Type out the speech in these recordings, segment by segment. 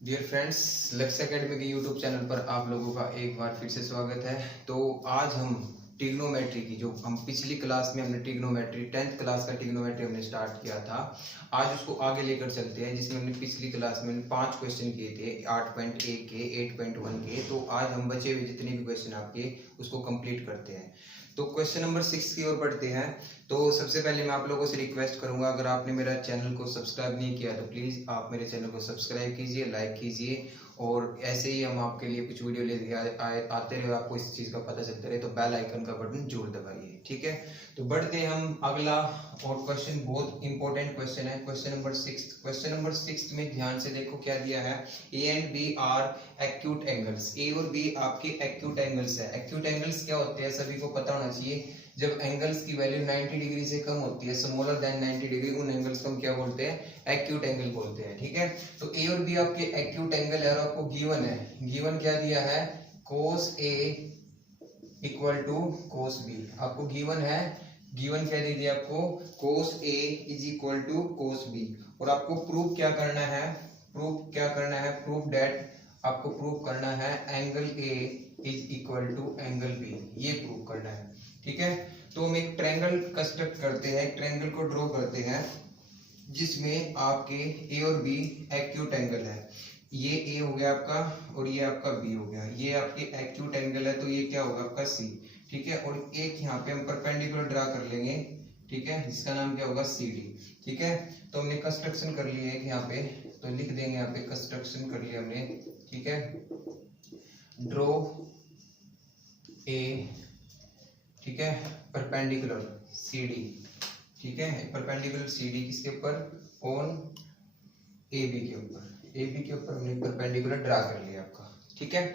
Dear friends, लक्ष्य academy के YouTube channel पर आप लोगों का एक बार फिर से स्वागत है। तो आज हम ट्रिग्नोमेट्री की जो हम पिछली क्लास में हमने ट्रिग्नोमेट्री 10th क्लास का ट्रिग्नोमेट्री हमने स्टार्ट किया था, आज उसको आगे लेकर चलते हैं। जिसमें हमने पिछली क्लास में 5 क्वेश्चन किए थे 8.1 के 8.1 के। तो आज हम बचे हुए जितने भी क्वेश्चन आपके उसको कंप्लीट करते हैं। तो क्वेश्चन नंबर 6 की ओर बढ़ते हैं। तो सबसे पहले मैं आप लोगों से रिक्वेस्ट करूंगा, अगर आपने मेरा चैनल को सब्सक्राइब नहीं किया तो प्लीज़ आप मेरे चैनल को सब्सक्राइब कीजिए, लाइक कीजिए, और ऐसे ही हम आपके लिए कुछ वीडियो लेके आते रहे, आपको इस चीज़ का पता चलता रहे, तो बेल आइकन का बटन जरूर दबाइए। ठीक है, तो बढ़ते हैं हम अगला। और क्वेश्चन बहुत इंपॉर्टेंट क्वेश्चन है, क्वेश्चन नंबर 6। क्वेश्चन नंबर 6 में ध्यान से देखो क्या दिया है। A and B are acute angles. A और बी आपके एक्यूट एंगल्स है। एक्यूट एंगल्स क्या होते हैं सभी को पता होना चाहिए। जब एंगल्स की वैल्यू 90 डिग्री से कम होती है, स्मॉलर देन 90 डिग्री, उन एंगल्स को हम क्या बोलते हैं? एक्यूट एंगल बोलते हैं। ठीक है, तो ए और बी आपके एक्यूट एंगल है और आपको गिवन है। गिवन क्या दिया है? cos A equal to cos B। आपको गिवन है, गिवन क्या दे दिया आपको? cos A is equal to cos B। और आपको प्रूव क्या करना है? प्रूव क्या करना है? प्रूव दैट, आपको प्रूव करना है angle A is equal to angle B, ये प्रूव करना है। ठीक है, तो हम एक ट्रायंगल कंस्ट्रक्ट करते हैं, एक ट्रायंगल को ड्रॉ करते हैं जिसमें आपके ए और बी एक्यूट एंगल है। ये ए हो गया आपका और ये आपका बी हो गया। ये आपके एक्यूट एंगल है, तो ये क्या होगा आपका सी। ठीक है, और एक यहाँ पे हम परपेंडिकुलर ड्रा कर लेंगे। ठीक है, जिसका नाम क्या होगा? C D. ठीक है, तो हमने कंस्ट्रक्शन कर लिया है यहाँ पे, तो लिख देंगे यहाँ पे कंस्ट्रक्शन कर लिया हमने। ठीक है, ड्रॉ ए, ठीक है, परपेंडिकुलर सी डी। ठीक है, परपेंडिकुलर सी डी किसके ऊपर? ऑन ए बी के ऊपर। ए बी के ऊपर हमने परपेंडिकुलर ड्रा कर लिया आपका। ठीक है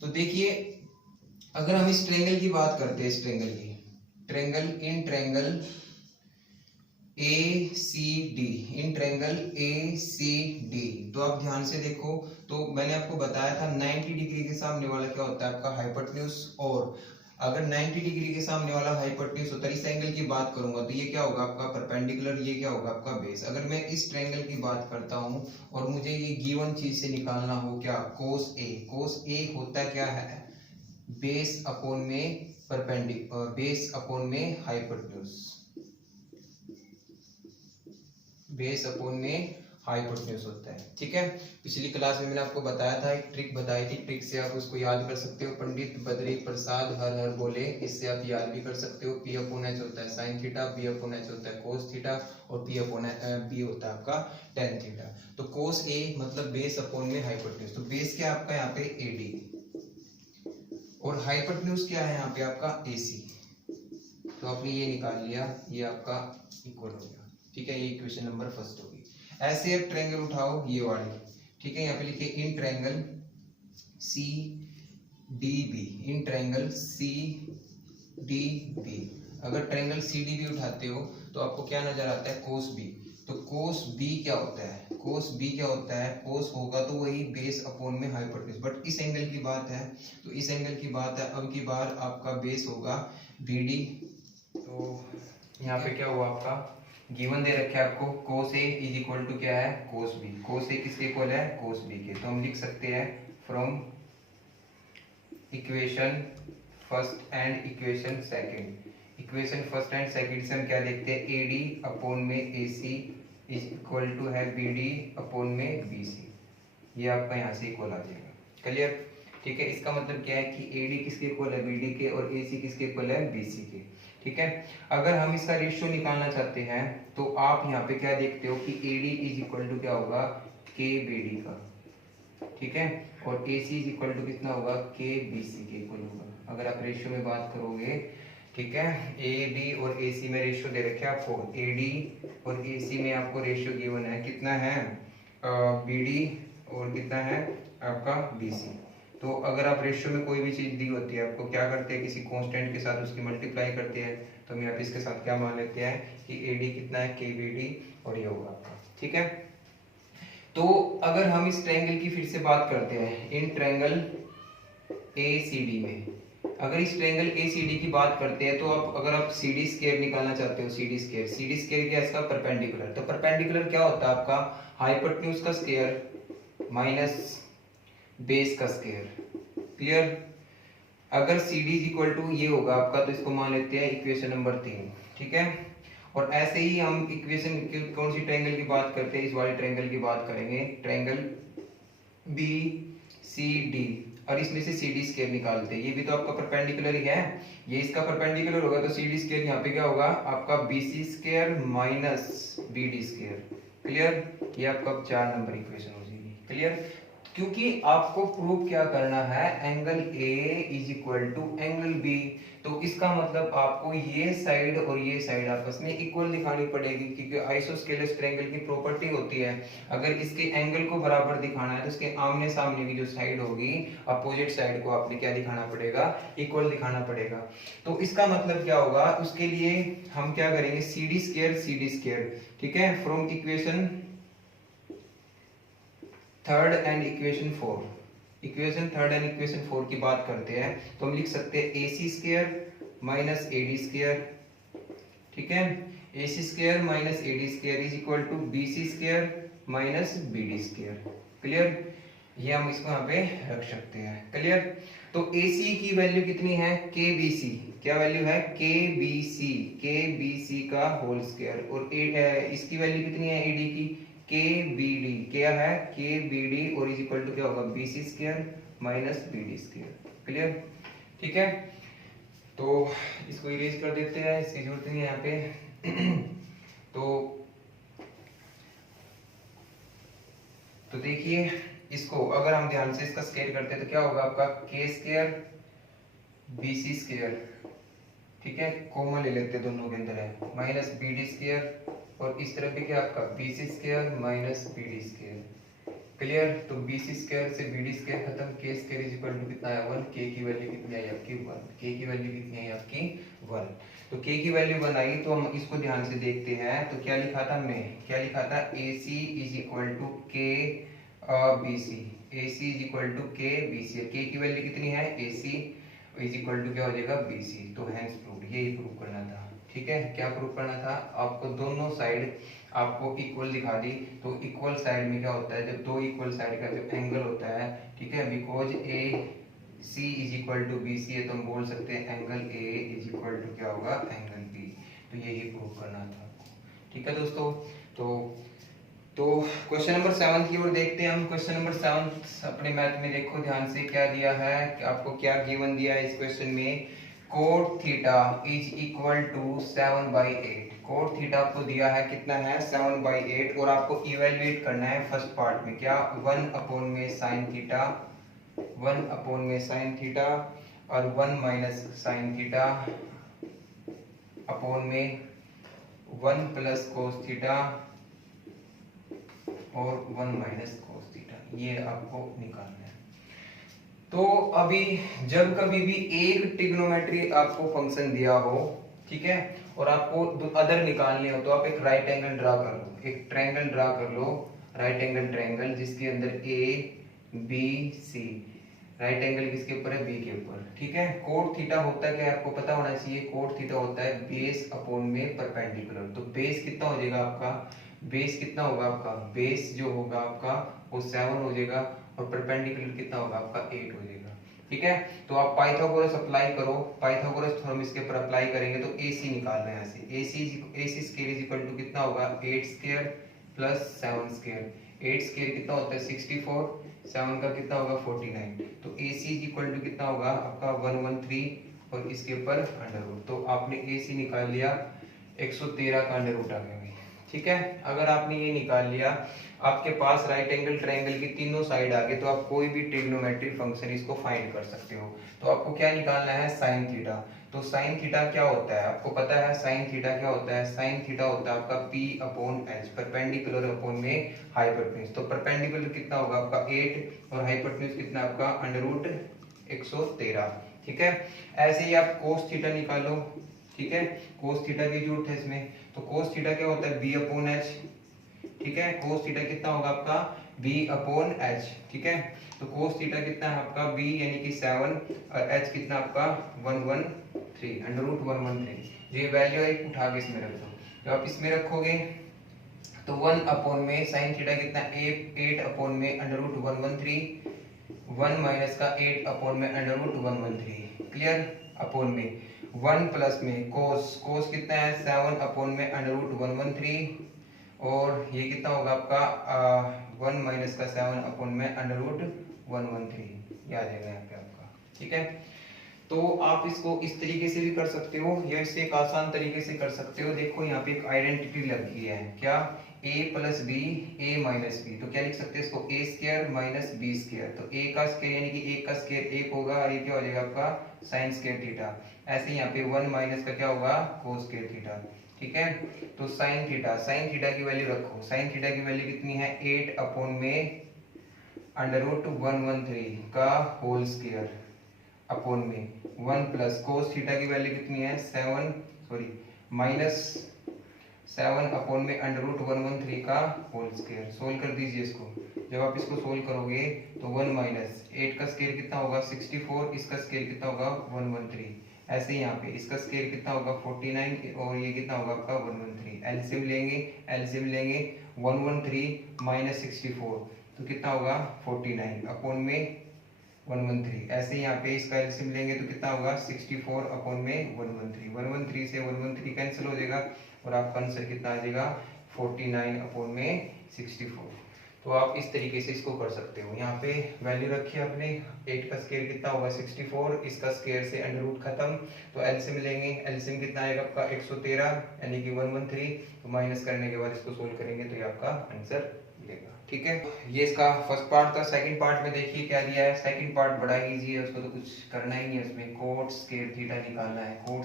तो देखिए, अगर हम इस ट्रायंगल की बात करते हैं, इस ट्रायंगल की, triangle in triangle A C D, in triangle A C D, तो आप ध्यान से देखो। तो मैंने आपको बताया था 90 डिग्री के सामने वाला क्या होता है आपका? हाइपोटेन्यूज। और अगर 90 डिग्री के सामने वाला हाइपोटेन्यूज होता है, इस एंगल की बात करूंगा तो ये क्या होगा आपका? परपेंडिकुलर। ये क्या होगा आपका? बेस। अगर मैं इस ट्रायंगल की बात करता हूं और मुझे ये गिवन चीज से निकालना हो क्या? cos A। cos A होता क्या है? बेस अपॉन में परपेंडिकुलर, बेस अपॉन में हाइपोटेन्यूज, बेस अपॉन में हाइपोटेन्यूज होता है। ठीक है, पिछली क्लास में मैंने आपको बताया था, एक ट्रिक बताई थी, ट्रिक से आप उसको याद कर सकते हो। पंडित बद्री प्रसाद हर हर बोले, इससे आप याद भी कर सकते हो। पी अपॉन एच होता है sine theta, B upon H होता है कोस थीटा, और पी अपॉन बी होता है आपका टेन थीटा। तो कोस ए मतलब बेस अपॉन में हाइपोटेन्यूज। तो बेस क्या आपका यहाँ पे? ए डी, और हाइपोटेन्यूज क्या है यहाँ पे आपका? ए सी। तो आपने ये निकाल लिया, ये आपका इक्वल हो गया। ठीक है, ये इक्वेशन नंबर फर्स्ट होगी। ऐसे अब ट्रायंगल उठाओ ये वाली। ठीक है, यहाँ पे लिखिए in triangle C D B, in triangle C D B. अगर ट्रायंगल सी डी बी उठाते हो तो आपको क्या नजर आता है? Cos B. तो कोस बी क्या होता है? कोस बी क्या होता है? कोस होगा तो वही बेस अपॉन में हाइपोटेन्यूज। बट इस एंगल की बात है, तो इस एंगल की बात है, अब की बार आपका बेस होगा बी डी। तो यहाँ पे क्या हुआ आपका? गिवन दे रखे आपको cos A is equal to क्या है? cos B। cos A किसके इक्वल है? cos B के। तो हम लिख सकते हैं from equation first and equation second, equation first and second से हम क्या देखते हैं? AD अपॉन में AC इज इक्वल टू है BD अपॉन में BC। ये आपका यहाँ से इक्वल आ जाएगा। क्लियर? ठीक है, इसका मतलब क्या है कि AD किसके इक्वल है? BD के, और AC किसके इक्वल है? BC के। ठीक है, अगर हम इसका रेशियो निकालना चाहते हैं तो आप यहाँ पे क्या देखते हो कि AD इज इक्वल टू क्या होगा? KBD का। ठीक है, और AC इज इक्वल टू कितना होगा? KBC के इक्वल होगा, अगर आप रेशियो में बात करोगे। ठीक है, AD और AC में रेशियो दे रखे आपको। AD और AC में आपको रेशियो गिवन है, कितना है? BD और कितना है आपका? BC। तो अगर आप रेशियो में कोई भी चीज दी होती है आपको, क्या करते हैं? किसी कांस्टेंट के साथ उसकी मल्टीप्लाई करते हैं। तो हम यहाँ पे इसके साथ क्या मान लेते हैं कि AD कितना है? KBD, और ये होगा आपका। ठीक है, तो अगर हम इस ट्रायंगल की फिर से बात करते हैं, इन ट्रायंगल ACD में, अगर इस ट्रायंगल ACD की बात करते हैं तो आप अगर आप CD स्क्वायर निकालना चाहते हो, CD स्क्वायर क्या है इसका? परपेंडिकुलर। तो परपेंडिकुलर क्या होता है आपका? हाइपोटेन्यूज का स्क्वायर माइनस बेस का स्क्वायर। क्लियर? अगर C D is equal to ये होगा आपका, तो इसको मान लेते हैं इक्वेशन नंबर 3। ठीक है, और ऐसे ही हम इक्वेशन कौन सी ट्रायंगल की बात करते हैं, इस वाले ट्रायंगल की बात करेंगे, ट्रायंगल बी सी डी, और इसमें से सी डी स्क्वायर निकालते हैं। ये भी तो आपका परपेंडिकुलर ही है, ये इसका परपेंडिकुलर होगा, तो सी डी स्क्वायर यहाँ पे क्या होगा आपका B C square minus B D square. Clear? ये आपका 4 नंबर इक्वेशन हो जाएगी। क्लियर? क्योंकि आपको प्रूव क्या करना है, angle A is equal to angle B, तो इसका मतलब आपको ये साइड और ये साइड आपस में इक्वल दिखानी पड़ेगी, क्योंकि आइसोस्केलस ट्रायंगल की प्रॉपर्टी होती है, अगर इसके एंगल को बराबर दिखाना है तो इसके आमने सामने की जो साइड होगी, अपोजिट साइड को आपने क्या दिखाना पड़ेगा, इक्वल दिखाना पड़ेगा। तो इसका मतलब क्या होगा, उसके लिए हम क्या करेंगे, सी डी स्क्वायर। ठीक है, from equation third and equation 4 की बात करते हैं, तो हम लिख सकते हैं A C square minus A D square. ठीक है, A C square minus A D square is equal to B C square minus B D square. Clear? ये हम इसको यहाँ पे रख सकते हैं। क्लियर? तो ए सी की वैल्यू कितनी है, के बी सी, क्या वैल्यू है, के बी सी का होल स्क्वायर, और इसकी वैल्यू कितनी है, ए डी की, के बी डी, क्या है, के बी डी, और इज इक्वल टू क्या होगा, B C square minus B D square. Clear? ठीक है, तो इसको इरेज कर देते हैं, इसकी जरूरत नहीं है यहाँ पे। तो देखिए, इसको अगर हम ध्यान से इसका स्क्वायर करते हैं तो क्या होगा आपका, के स्क्वायर बी सी स्क्वायर, ठीक है, कॉमन ले लेते हैं, दोनों के अंदर है, माइनस बी डी स्क्वायर, और इस तरफ भी क्या आपका B C square minus B D square. Clear? तो बी सी स्क्वायर से बी डी स्क्वायर खत्म, K square is equal to कितना है, 1, के की वैल्यू कितनी आई आपकी 1, के की वैल्यू कितनी आई आपकी 1। तो के की वैल्यू 1 आई, तो हम इसको ध्यान से देखते हैं, तो क्या लिखा था हमने, क्या लिखा था, A C is equal to K B C, A C is equal to K B C, K की वैल्यू कितनी है, A C is equal to क्या हो जाएगा, बी सी। तो हेंस प्रूव, यही प्रूव करना था। ठीक है, क्या प्रूव करना था, आपको दोनों साइड आपको इक्वल दिखा दी, तो इक्वल साइड में क्या होता है, जब दो इक्वल साइड का जो एंगल होता है, ठीक है, because A C is equal to B C है, तो हम बोल सकते हैं angle A is equal to क्या होगा, एंगल बी। तो यही प्रूव करना था। ठीक है दोस्तों, तो क्वेश्चन नंबर 7 की ओर देखते हैं हम। क्वेश्चन नंबर 7 अपने मैथ में देखो ध्यान से, क्या दिया है, आपको क्या गिवन दिया है इस क्वेश्चन में, cot theta is equal to 7/8। Cot theta आपको दिया है, कितना है, 7/8, और आपको इवेल्युएट करना है फर्स्ट पार्ट में, क्या, 1 अपॉन में साइन थीटा, 1 अपॉन में साइन थीटा, और 1 माइनस साइन थीटा अपॉन में 1 प्लस कोस थीटा और 1 माइनस कोस थीटा, ये आपको निकालना है। तो अभी जब कभी भी एक ट्रिग्नोमेट्री आपको फंक्शन दिया हो, ठीक है, और आपको अदर निकालने हो, तो आप एक राइट एंगल ड्रा कर लो, एक ट्रायंगल ड्रा कर लो, राइट एंगल ट्रायंगल, जिसके अंदर A B C, right angle किसके ऊपर है, बी के ऊपर। ठीक है, कोट थीटा होता है क्या, आपको पता होना चाहिए, कोट थीटा होता है बेस अपॉन में परपेंडिकुलर। तो बेस कितना हो जाएगा आपका, बेस कितना होगा आपका, बेस जो होगा आपका वो 7 हो जाएगा, और परपेंडिकुलर कितना होगा आपका 8 हो जाएगा। ठीक है, तो आप पाइथागोरस अप्लाई करो, पाइथागोरस थ्योरम इसके ऊपर अप्लाई करेंगे तो AC निकालना है यहाँ से, AC square is equal to कितना होगा, 8 स्क्वायर प्लस 7 स्क्वायर, 8 स्क्वायर कितना होता है 64, 7 का कितना होगा 49, तो AC इज इक्वल टू कितना होगा आपका 113, और इसके ऊपर अंडर रूट, तो आपने AC निकाल लिया, 113 का अंडर रूट आ गया। ठीक है, अगर आपने ये निकाल लिया, आपके पास राइट एंगल ट्रायंगल की तीनों साइड आ गए, तो आप कोई भी ट्रिग्नोमेट्रिक फंक्शन इसको फाइंड कर सकते हो। तो आपको क्या निकालना है, साइन थीटा। तो साइन थीटा क्या होता है, आपको पता है साइन थीटा क्या होता है, साइन थीटा होता है आपका P upon H, perpendicular upon में हाइपोटेन्यूज। तो परपेंडिकुलर कितना होगा आपका 8, और हाइपोटेन्यूज कितना आपका अंडर रूट 113। ठीक है, ऐसे ही आप कोस थीटा निकालो। ठीक है, कोस थीटा की जरूरत है इसमें, तो कोस थीटा क्या होता है, बी अपॉन एच। ठीक है, कोस थीटा कितना होगा आपका, बी अपॉन एच। ठीक है, तो कोस थीटा कितना है आपका, बी यानी कि 7, और एच कितना आपका 113, अंडर रूट 113। ये वैल्यू एक उठा के इसमें रख दो, तो आप इसमें रखोगे तो 1 अपॉन में साइन थीटा कितना 8 अपॉन में अंडर रूट 113, 1 माइनस का 8 अपॉन में अंडर रूट 113, क्लियर, अपॉन में 1 प्लस में कोस कितना है 7 अपॉन में अंडर रूट 113, और ये कितना होगा आपका 1 माइनस का 7 अपॉन में अंडर रूट 113, याद रहेगा यहाँ पे आपका, ठीक है। तो आप इसको इस तरीके से भी कर सकते हो या इससे एक आसान तरीके से कर सकते हो। देखो यहाँ पे एक आइडेंटिटी लगी है, क्या, a plus B A minus B, तो क्या लिख सकते हैं इसको A square minus B square, तो a का स्क्वायर यानी कि 1 का स्क्वायर 1 होगा और ये क्या हो जाएगा आपका साइन स्क्वायर थीटा। ऐसे यहाँ पे 1 माइनस का क्या होगा कोस स्क्वायर थीटा, ठीक है। तो साइन थीटा की वैल्यू रखो, साइन थीटा की वैल्यू कितनी है 8 अपॉन में अंडर रूट 113 का होल स्क्वायर अपॉन में 1 प्लस कोस थीटा की वैल्यू कितनी है माइनस 7 अपॉन में अंडर रूट 113 का होल स्क्वायर। सोल्व कर दीजिए इसको, जब आप इसको सोल्व करोगे तो 1 माइनस 8 का स्क्वायर कितना होगा 64, इसका स्क्वायर कितना होगा 113, ऐसे ही यहाँ पे इसका स्क्वायर कितना होगा 49 और ये कितना होगा आपका 113। एलसीएम लेंगे 113 माइनस 64 तो कितना होगा 49 अपॉन में 113। ऐसे ही यहाँ पे इसका एलसीएम लेंगे तो कितना होगा 64 अपॉन में 113 से 113 कैंसिल हो जाएगा और आपका आंसर कितना आ जाएगा 49 अपॉन में 64। तो आप इस तरीके से इसको कर सकते हो। यहाँ पे वैल्यू रखी है आपने, 8 का स्क्वायर कितना होगा 64, इसका स्क्वायर से अंडर रूट खत्म, तो एलसीएम लेंगे, एलसीएम कितना आएगा आपका 113 यानी कि 113, तो माइनस करने के बाद इसको सोल्व करेंगे तो ये आपका आंसर मिलेगा, ठीक है। ये इसका फर्स्ट पार्ट था। सेकंड पार्ट में देखिए क्या दिया है, सेकंड पार्ट बड़ा इजी है, उसको तो कुछ करना ही नहीं है, उसमें कोट स्क्वायर थीटा निकालना है। कोट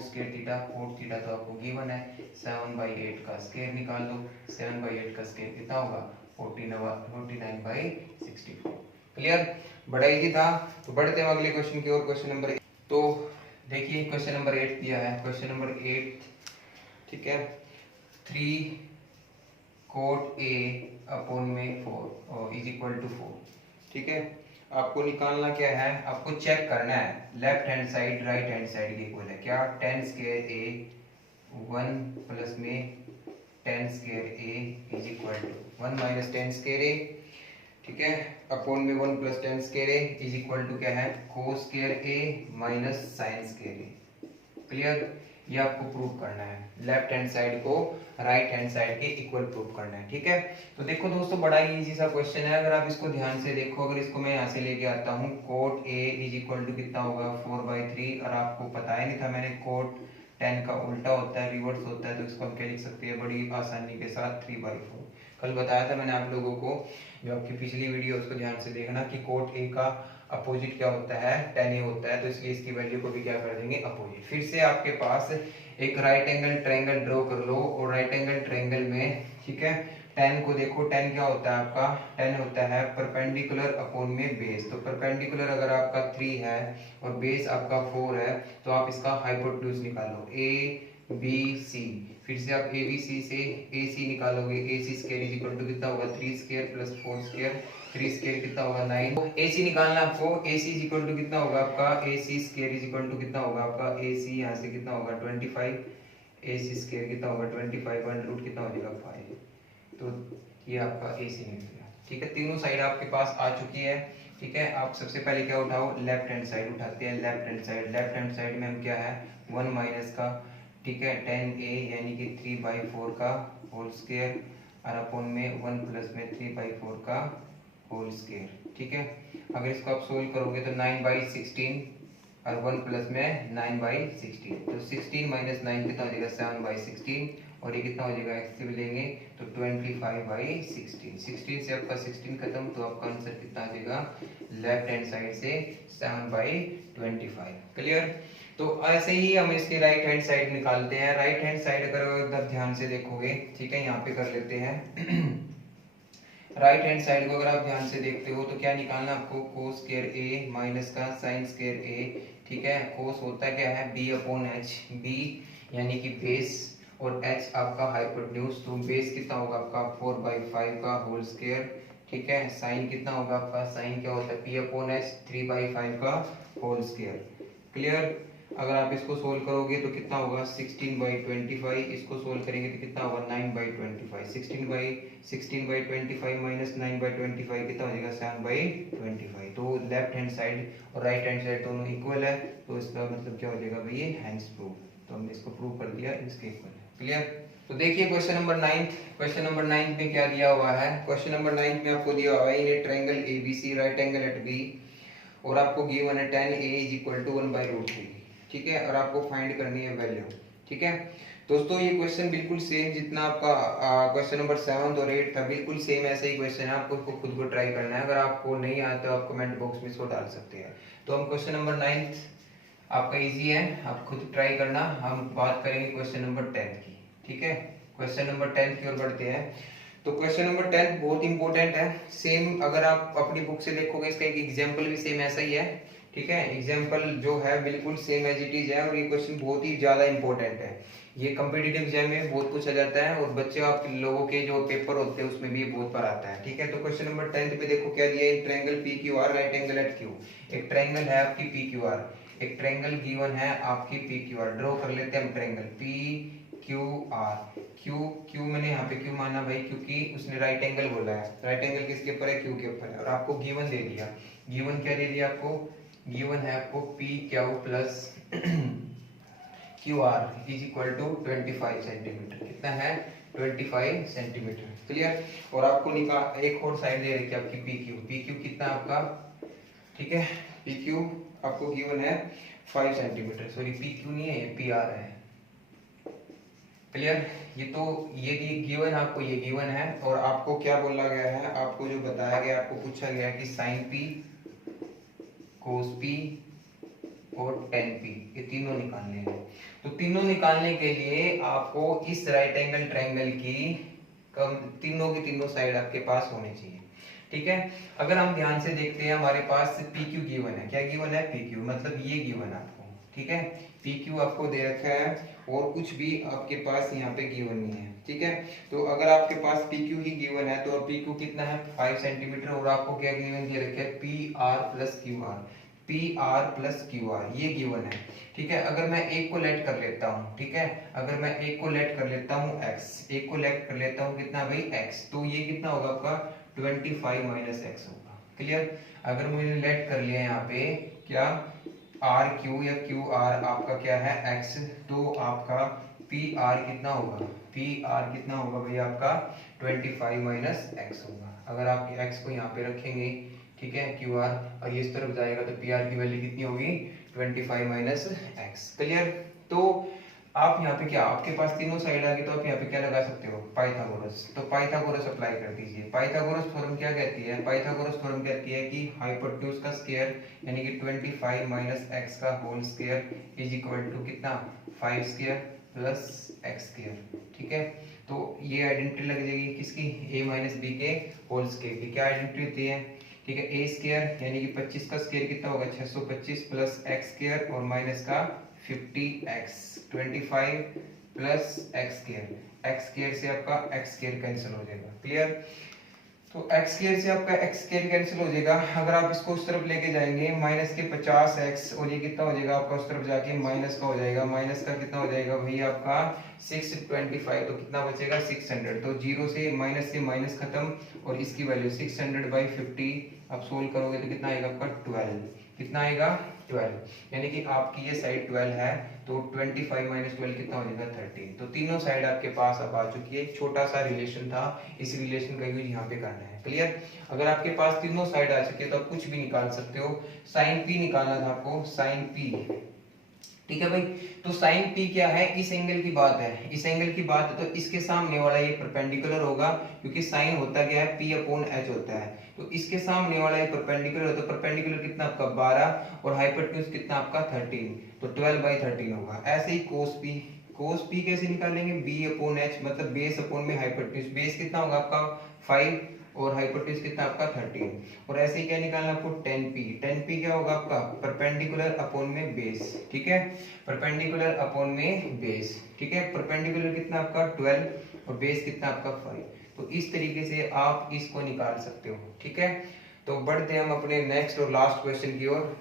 थीटा तो आपको गिवन है, 7/8 का स्क्वायर निकाल लो, 7/8 का स्क्वायर कितना होगा 49/64, क्लियर, बड़ा इजी था। तो बढ़ते हैं अगले क्वेश्चन की ओर, क्वेश्चन नंबर 8। तो देखिए क्वेश्चन नंबर 8 दिया है, क्वेश्चन नंबर 8, ठीक है, 3 कोट ए अपॉन में 4 इज इक्वल टू 4, ठीक है। आपको निकालना क्या है, आपको चेक करना है left hand side right hand side के इक्वल है क्या, 10 स्क्वायर ए 1 प्लस में 10 square A is equal to 1 minus 10 square A, ठीक है, अपॉन में 1 plus 10 square A is equal to क्या है cos square A minus sine square A, clear. ये आपको प्रूव करना है, लेफ्ट हैंड साइड को राइट हैंड साइड के इक्वल प्रूव करना है, ठीक है। तो देखो दोस्तों बड़ा ही इजी सा क्वेश्चन है, अगर आप इसको ध्यान से देखो, अगर इसको मैं यहाँ से लेके आता हूँ cot A is equal to कितना होगा 4/3, और आपको पता ही नहीं था मैंने कोट 10 का उल्टा होता है रिवर्स होता है, तो इसको हम क्या लिख सकते हैं बड़ी आसानी के साथ 3/4। कल बताया था मैंने आप लोगों को, जो आपकी पिछली वीडियो उसको ध्यान से देखना कि कोट ए का अपोजिट क्या होता है 10 होता है, तो इसलिए इसकी वैल्यू को भी क्या कर देंगे अपोजिट। फिर से आपके पास एक राइट एंगल ट्रायंगल ड्रॉ कर लो, और राइट एंगल ट्रायंगल में, ठीक है, 10 को देखो, 10 क्या होता है आपका 10 होता है परपेंडिकुलर अपॉन में बेस, तो परपेंडिकुलर अगर आपका 3 है और बेस आपका 4 है, तो आप इसका हाइपोटेन्यूज निकालो ए बी सी, फिर से आप ए बी सी से ए सी निकालोगे, ए C square is equal to कितना होगा 3 स्क्वायर प्लस 4 स्क्वायर, 3 स्क्वायर कितना होगा 9, ए सी निकालना आपको, ए सी इज इक्वल टू कितना होगा आपका ए C square is equal to कितना होगा आपका ए सी, यहाँ से कितना होगा 25, ए सी स्क्वायर कितना होगा 25 अंडर रूट कितना हो जाएगा 5, तो ये आपका ए सी निकल गया, ठीक है। तीनों साइड आपके पास आ चुकी है, ठीक है। आप सबसे पहले क्या उठाओ लेफ्ट हैंड साइड उठाते हैं, लेफ्ट हैंड साइड में हम क्या है 1 माइनस का, ठीक है, 10a यानी कि 3/4 का होल स्क्वायर और अपॉन में 1 प्लस में 3/4 का होल स्क्वायर, ठीक है। अगर इसको आप सोल्व करोगे तो 9/16 और 1 प्लस में 9/16, तो 16 माइनस 9 कितना हो जाएगा 7/16, और ये कितना हो जाएगा एक्स से लेंगे तो 25/16, 16 से आपका 16 खत्म, तो आपका आंसर कितना आ जाएगा लेफ्ट हैंड साइड से 7/25, क्लियर। तो ऐसे ही हम इसके राइट हैंड साइड निकालते हैं। राइट हैंड साइड अगर इधर ध्यान से देखोगे, ठीक है, यहाँ पे कर लेते हैं राइट हैंड साइड को अगर आप ध्यान से देखते हो तो क्या निकालना आपको कोस स्क्वायर ए माइनस का साइन स्क्वायर ए, ठीक है। कोस होता है क्या है बी अपॉन एच, बी यानी कि बेस और एच आपका हाइपोटेन्यूज, तो बेस कितना होगा आपका 4/5 का होल स्क्वायर, ठीक है। साइन कितना होगा आपका, साइन क्या होता है पी अपॉन एच 3/5 का होल स्क्वायर, क्लियर। अगर आप इसको सोल्व करोगे तो कितना होगा 16/25, इसको सोल्व करेंगे तो कितना होगा 9/25, 16/25 माइनस 9/25 कितना हो जाएगा 7/25। तो लेफ्ट हैंड साइड और राइट हैंड साइड दोनों इक्वल है, तो इसका मतलब क्या हो जाएगा भाई ये हैंस प्रूव। तो हमने इसको प्रूव कर दिया, इसके इक्वल है। क्लियर। तो देखिए क्वेश्चन नंबर 9, क्वेश्चन नंबर 9 में क्या दिया हुआ है। क्वेश्चन नंबर 9 में आपको दिया हुआ है in a triangle ABC right angle at B, और आपको गिवन है tan A is equal to 1/√3, ठीक है, और आपको फाइंड करनी है वैल्यू। ठीक है दोस्तों, ये क्वेश्चन बिल्कुल सेम जितना आपका क्वेश्चन नंबर 7 और 8 था, बिल्कुल सेम ऐसा ही क्वेश्चन है। आपको इसको खुद को ट्राई करना है, अगर आपको नहीं आता तो आप कमेंट बॉक्स में इसको डाल सकते हैं। तो हम क्वेश्चन नंबर 9 आपका इजी है, आप खुद ट्राई करना। हम बात करेंगे क्वेश्चन नंबर 10 की। ठीक है, क्वेश्चन नंबर 10 की ओर बढ़ते हैं। तो क्वेश्चन नंबर 10 बहुत इंपॉर्टेंट है, सेम अगर आप अपनी बुक से देखोगे इसका एक एग्जांपल भी सेम ऐसा ही है। ठीक है, एग्जांपल जो है बिल्कुल सेम एज इट इज है, और ये क्वेश्चन बहुत ही ज्यादा इंपॉर्टेंट है। ये कॉम्पिटिटिव एग्जाम में बहुत पूछा जाता है, और बच्चे आप लोगों के जो पेपर होते हैं उसमें भी बहुत बार आता है। ठीक है, तो क्वेश्चन नंबर 10 पे देखो क्या दिया है, triangle PQR right angle at Q। एक ट्रायंगल है आपकी PQR, एक ट्रायंगल गिवन है आपकी PQR। ड्रॉ कर लेते हैं हम ट्रायंगल PQR। क्यू मैंने यहाँ पे क्यों माना भाई, क्योंकि उसने राइट एंगल बोला है। राइट एंगल किसके ऊपर है, क्यू के ऊपर है, और आपको गिवन दे दिया। गिवन क्या दे दिया आपको, गिवन है आपको PQ plus QR is equal to 25 centimetre. कितना है 25 सेंटीमीटर। क्लियर। और आपको निकाल एक और साइड दे रखी है आपकी PQ कितना आपका, ठीक है, PQ आपको गिवन है 5 सेंटीमीटर, सॉरी PQ नहीं है ये PR है। क्लियर। ये तो ये गिवन आपको ये गिवन है, और आपको क्या बोला गया है, आपको जो बताया गया, आपको पूछा गया है कि sin P cos P और tan P ये तीनों निकालने हैं। तो तीनों निकालने के लिए आपको इस राइट एंगल ट्रायंगल की तीनों की तीनों साइड आपके पास होनी चाहिए। ठीक है, अगर हम ध्यान से देखते हैं हमारे पास PQ गिवन है। क्या गिवन है, PQ मतलब ये गिवन आपको। ठीक है, PQ आपको दे रखा है, और कुछ भी आपके पास यहाँ पे गिवन नहीं है। ठीक है, तो अगर आपके पास PQ ही गिवन है, तो PQ कितना है 5 सेंटीमीटर, और आपको क्या गिवन दे रखा है PR plus QR, PR plus QR ये गिवन है। ठीक है, अगर मैं एक को लेट कर लेता हूँ, ठीक है, अगर मैं एक को लेट कर लेता हूँ x, एक को लेट कर लेता हूँ कितना भाई x, तो ये कितना होगा आपका 25 माइनस x होगा। क्लियर। अगर मुझे लेट कर लिया यहाँ पे क्या RQ या QR आपका क्या है x, तो आपका PR कितना होगा, PR कितना होगा भाई आपका 25 माइनस x होगा। अगर आप x को यहाँ पे रखेंगे, ठीक है, QR, और ये इस तरफ जाएगा तो PR की वैल्यू कितनी होगी 25 माइनस x। क्लियर। तो आप यहाँ पे क्या, आपके पास तीनों साइड आ गई, तो आप यहाँ पे क्या लगा सकते हो पाइथागोरस। तो पाइथागोरस अप्लाई कर दीजिए। पाइथागोरस थ्योरम क्या कहती है, पाइथागोरस थ्योरम कहती है कि हाइपोटेन्यूज का स्क्वायर यानी कि 25 माइनस x का whole square is equal to कितना 5 स्क्वायर प्लस x स्क्वायर। ठीक है, तो ये आइडेंटिटी लग जाएगी किसकी, a माइनस b के होल स्क्वायर की। क्या आइडेंटिटी होती है, ठीक है, a स्क्वायर यानी कि 25 का स्क्वायर कितना होगा 625 प्लस x स्क्वायर और माइनस का 50x, 25 प्लस x स्क्वायर से आपका x स्क्वायर कैंसिल हो जाएगा। क्लियर। तो x स्क्वायर से आपका x स्क्वायर कैंसिल हो जाएगा। अगर आप इसको उस तरफ लेके जाएंगे माइनस के 50x, और ये कितना हो जाएगा आपका उस तरफ जाके माइनस का हो जाएगा, माइनस का कितना हो जाएगा भाई आपका 625, तो कितना बचेगा 600। तो जीरो से माइनस खत्म, और इसकी वैल्यू 600/50 आप सोल्व करोगे तो कितना आएगा आपका 12। कितना आएगा 12, यानी कि आपकी ये साइड 12 है, तो 25 माइनस 12 कितना हो जाएगा 13। तो तीनों साइड आपके पास अब आ चुकी है। एक छोटा सा रिलेशन था, इस रिलेशन का यूज यहाँ पे करना है। क्लियर। अगर आपके पास तीनों साइड आ चुकी है तो आप कुछ भी निकाल सकते हो। साइन P निकालना था आपको, साइन P। ठीक है भाई, तो साइन P क्या है, इस एंगल की बात है, इस एंगल की बात है, तो इसके सामने वाला ये परपेंडिकुलर होगा, क्योंकि साइन होता क्या है P/H होता है, तो इसके सामने वाला ये परपेंडिकुलर होता है। परपेंडिकुलर कितना आपका 12, और हाइपोटेन्यूज कितना आपका 13, तो 12/13 होगा। ऐसे ही cos P कैसे निकालेंगे, B/H मतलब बेस अपॉन में हाइपोटेन्यूज, बेस कितना होगा आपका 5 और हाइपोटेन्यूज कितना आपका 13, और ऐसे ही क्या निकालना आपको tan P क्या होगा आपका परपेंडिकुलर अपॉन में बेस। ठीक है, परपेंडिकुलर अपॉन में बेस। ठीक है, परपेंडिकुलर कितना आपका 12 और बेस कितना आपका 5। तो इस तरीके से आप इसको निकाल सकते हो। ठीक है, तो बढ़ते हैं हम अपने नेक्स्ट और लास्ट क्वेश्चन की ओर।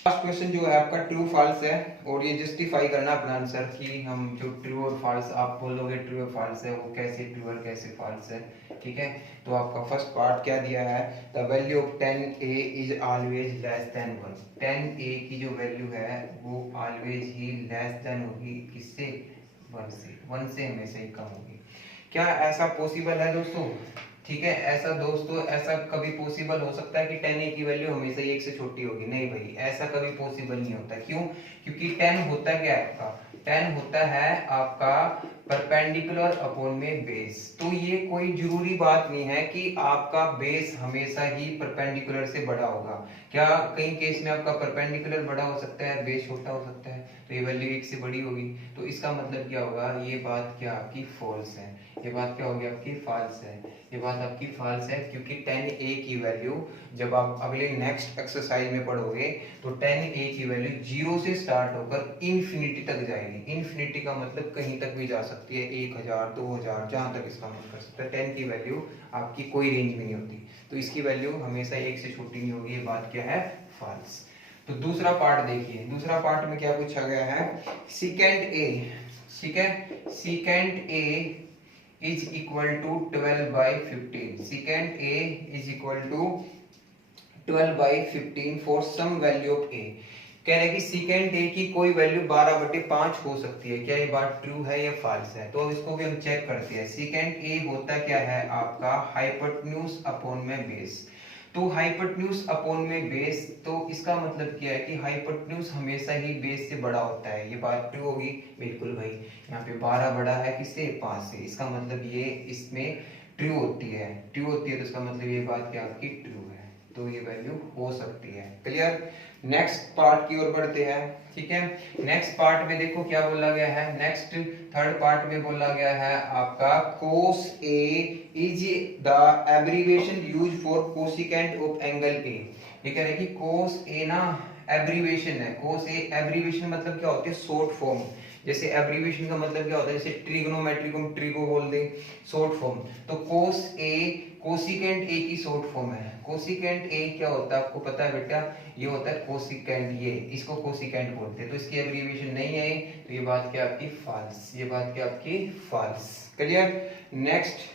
लास्ट क्वेश्चन जो है आपका ट्रू फॉल्स है, और ये जस्टिफाई करना अपना आंसर कि हम जो ट्रू और फॉल्स आप बोलोगे ट्रू और फॉल्स है वो कैसे ट्रू और कैसे फॉल्स है। ठीक है, तो आपका फर्स्ट पार्ट क्या दिया है, the value of 10a is always less than 1। 10a की जो वैल्यू है वो ऑलवेज ही लेस देन होगी किससे, 1 से। 1 से हमेशा ही कम होगी। क्या ऐसा पॉसिबल है दोस्तों? ठीक है, ऐसा दोस्तों ऐसा कभी पॉसिबल हो सकता है कि 10a की वैल्यू हमेशा ही 1 से छोटी होगी? नहीं भाई, ऐसा कभी पॉसिबल नहीं होता। क्यों? क्योंकि 10 होता क्या है आपका, 10 होता है आपका परपेंडिकुलर अपॉन में बेस। तो ये कोई जरूरी बात नहीं है कि आपका बेस हमेशा ही परपेंडिकुलर से बड़ा होगा। क्या कई केस में आपका परपेंडिकुलर बड़ा हो सकता है, बेस छोटा हो सकता है, तो ये वैल्यू 1 से बड़ी होगी। तो इसका मतलब क्या होगा, ये बात क्या आपकी फॉल्स है। ये बात क्या होगी आपकी फॉल्स है। ये बात आपकी फॉल्स है, क्योंकि 10a की वैल्यू जब आप अगले नेक्स्ट एक्सरसाइज में पढ़ोगे तो 10a की वैल्यू 0 से स्टार्ट होकर इन्फिनिटी तक जाएगी। इन्फिनिटी का मतलब कहीं तक भी जा सकती है, 1000 2000 जहां तक इसका मन कर सकता है। 10 की वैल्यू आपकी कोई रेंज में नहीं होती, तो इसकी वैल्यू हमेशा 1 से छोटी नहीं होगी। ये बात क्या है, फॉल्स। तो दूसरा पार्ट देखिए, दूसरा पार्ट में क्या पूछा गया है, सेकेंड ए, ठीक है, second A is equal to 12 by 15। secant a is equal to 12 by 15 for some value of a। कह रहे हैं कि secant a की कोई वैल्यू 12/5 हो सकती है। क्या ये बात ट्रू है या फॉल्स है? तो इसको भी हम चेक करते हैं। secant a होता क्या है आपका, हाइपोटेन्यूज अपॉन में बेस। तो हाइपोटेन्यूज अपॉन में बेस, तो इसका मतलब क्या है कि हाइपोटेन्यूज हमेशा ही बेस से बड़ा होता है। ये बात ट्रू होगी? बिल्कुल भाई, यहाँ पे 12 बड़ा है किससे, 5 से। इसका मतलब ये इसमें ट्रू होती है, ट्रू होती है, तो इसका मतलब ये बात क्या आपकी ट्रू है। तो ये वैल्यू हो सकती है। क्लियर? नेक्स्ट पार्ट की ओर बढ़ते हैं। ठीक है, नेक्स्ट पार्ट में देखो क्या बोला गया है। नेक्स्ट थर्ड पार्ट में बोला गया है आपका cos A is the abbreviation use for cosecant of angle A। ये कह रहे हैं कि cos A ना एब्रीविएशन है। cos A एब्रीविएशन मतलब क्या होती है, शॉर्ट फॉर्म। जैसे एब्रीविएशन का मतलब क्या होता है, जैसे ट्रिग्नोमेट्री को हम ट्रिगो बोल दें, शॉर्ट फॉर्म। तो cos A कोसिकेंट A की शॉर्ट फॉर्म है। कोसिकेंट A क्या होता है आपको पता है बेटा, ये होता है कोसिकेंट, ये इसको कोसिकेंट बोलते हैं। तो इसकी एब्रीविएशन नहीं है, तो ये बात क्या आपकी फॉल्स। ये बात क्या आपकी false. Clear? Next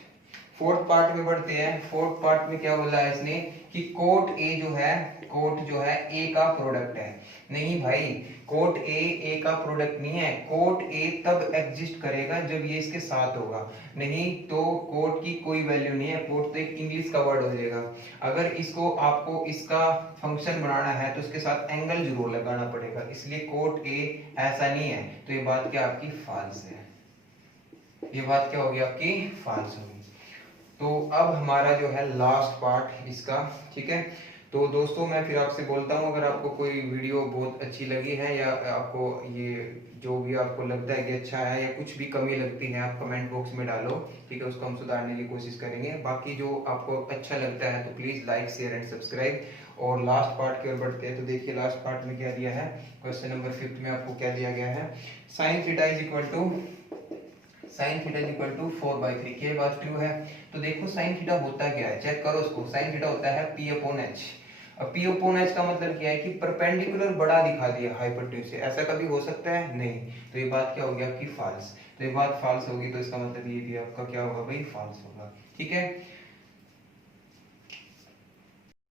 fourth part में बढ़ते हैं। फोर्थ पार्ट में क्या बोला है इसने कि कोट ए जो है, कोट जो है ए का प्रोडक्ट है। नहीं भाई, कोट ए का प्रोडक्ट नहीं है। कोट ए तब एग्जिस्ट करेगा जब ये इसके साथ होगा, नहीं तो कोट की कोई वैल्यू नहीं है। कोट तो एक इंग्लिश का वर्ड हो जाएगा। अगर इसको आपको इसका फंक्शन बनाना है तो इसके साथ एंगल जरूर लगाना पड़ेगा, इसलिए कोट ए ऐसा नहीं है। तो ये बात क्या आपकी फॉल्स है। ये बात क्या होगी आपकी फॉल्स होगी। तो अब हमारा जो है लास्ट पार्ट इसका, ठीक है। तो दोस्तों मैं फिर आपसे बोलता हूँ, अगर आपको कोई वीडियो बहुत अच्छी लगी है या आपको ये जो भी आपको लगता है कि अच्छा है या कुछ भी कमी लगती है, आप कमेंट बॉक्स में डालो, ठीक है, उसको हम सुधारने की कोशिश करेंगे। बाकी जो आपको अच्छा लगता है तो please like share and subscribe. और लास्ट पार्ट की ओर बढ़ते हैं। तो देखिए लास्ट पार्ट में क्या दिया है, क्वेश्चन नंबर 5 में आपको क्या दिया गया है, sine theta is equal to sine theta is equal to 4/3। क्या बात ट्रू है? तो देखो साइन थीटा होता क्या है, चेक करो उसको। साइन थीटा होता है p अपॉन h। अब p अपॉन h का मतलब क्या है कि परपेंडिकुलर बड़ा दिखा दिया हाइपोटेन्यूज से। ऐसा कभी हो सकता है? नहीं। तो ये बात क्या होगी आपकी फॉल्स। तो ये बात फॉल्स होगी, तो इसका मतलब ये भी आपका क्या होगा भाई, फॉल्स होगा। ठीक है,